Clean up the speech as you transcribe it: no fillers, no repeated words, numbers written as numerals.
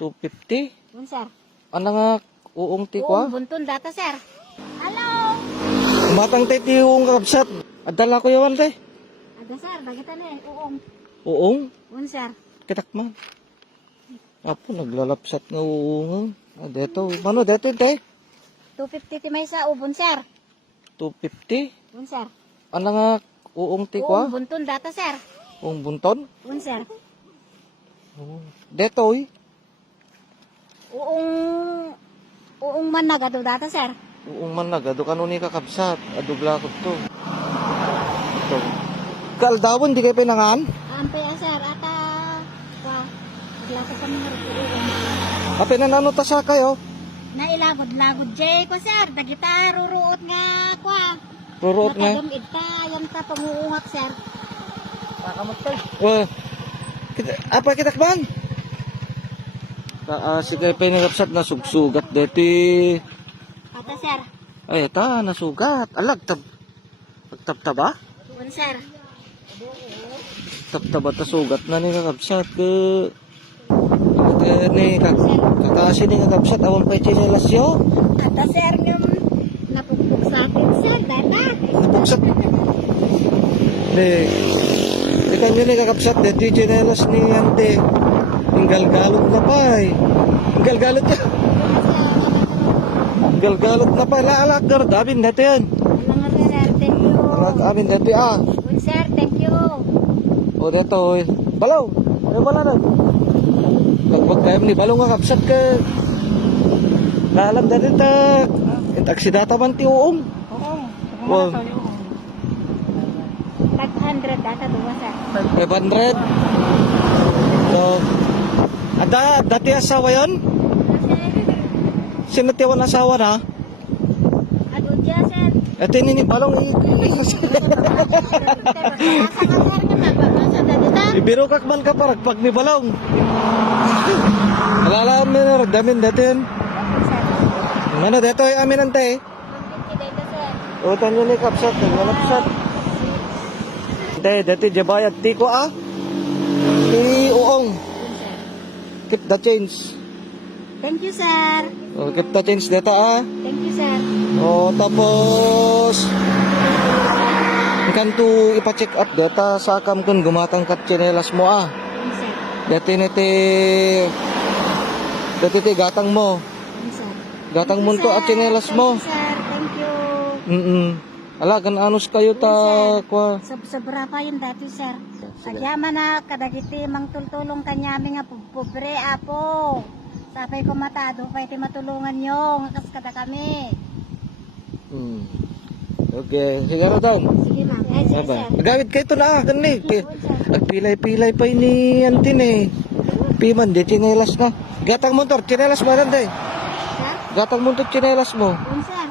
250. Sir. Ano nga uong ti ko? Buntun data, sir. Hello. Matang tay ti uong kakabsat. Adala ko yawan tay. Ada, sir. Bagita na eh. Uong. Uong? Sir. Kitakman. Apo, naglalapsat nga uong. Deto. Mano, deto tay? 250 ti may sa ubon, sir. 250. Sir. Ano nga uong ti ko? Buntun data, sir. Uong bunton? Sir. Deto eh. Uong man nagado data, sir. Uong man nagado kanuni kakabsat. Adubla ko to. Ito. Kaldawon, di kayo pinangan? Ampe, sir. Ata, naglasa kami ng uong. Ape na nano ta sa kayo? Nailagod-lagod, Jay ko, sir. Dagita, ruruot nga, kwa. Ruruot nga. Natagamid ta, yung ta panguungak, sir. Kakamutay. Apa kitakman? Sige pinagapsat na sugsugat deti. Ata, sir. Ay ta nasugat. Alag tab ba? Sir. Tab ta sugat na ni kakapsat ke. Ni kakasi ni kakapsat awan pa chinelas yo. Ata, sir, yung napupuk sa atin, sir. Data. Napuksat. Di kanyo ni kakapsat deti chinelas ni ante. Galgalot na pa eh. Galgalot na. Galgalot na pa. Laalak ka. Dabin dati yan. Alang nga, sir. Thank you. Dabin dati ah. Sir, thank you. O dito eh. Balaw. Ay bala na. Nagpag tayo ni balaw nga kapsat ka. Laalam dati ta. Aksidata man ti uong. Oo. Tag 100 data duwa, sir. 500. So, dati asawa yon? Sino tiwan asawa na? Ado dya, sir. Ito ni balong ibiro kakman ka parang pag ni balong. Alala mo na damin datin. Ano dito ay amin ante? 150 data, sir. O tanyo ni kapsat, naglalapsat. Dati jabayad ti ko ah. Ti uong. Keep the change. Thank you, sir. O, keep the change dito ah. Thank you, sir. O tapos ikan tu ipa-check up data sa akam kun gumatang kat chinelas mo ah. Sir. Dati ti gatang mo. Sir. Gatang mo to at chinelas mo. Thank you, sir. Thank you. Ala gan anos kayo ta kwa. Sobra pa yun dati, sir. Sagyaman na kadagiti mang tultulong kanyami nga pobre apo. Sapay ko matado pa iti matulungan nyo. Ngakas kada kami. Okay, sige na daw. Sige, ma'am. Ay, sige, sir. Agawid kayo to na gani. Agpilay-pilay pa ini antin eh. Piman di chinelas na. Gatang mo to, chinelas mo nande. Sir? Gatang mo to chinelas mo. Yun, sir.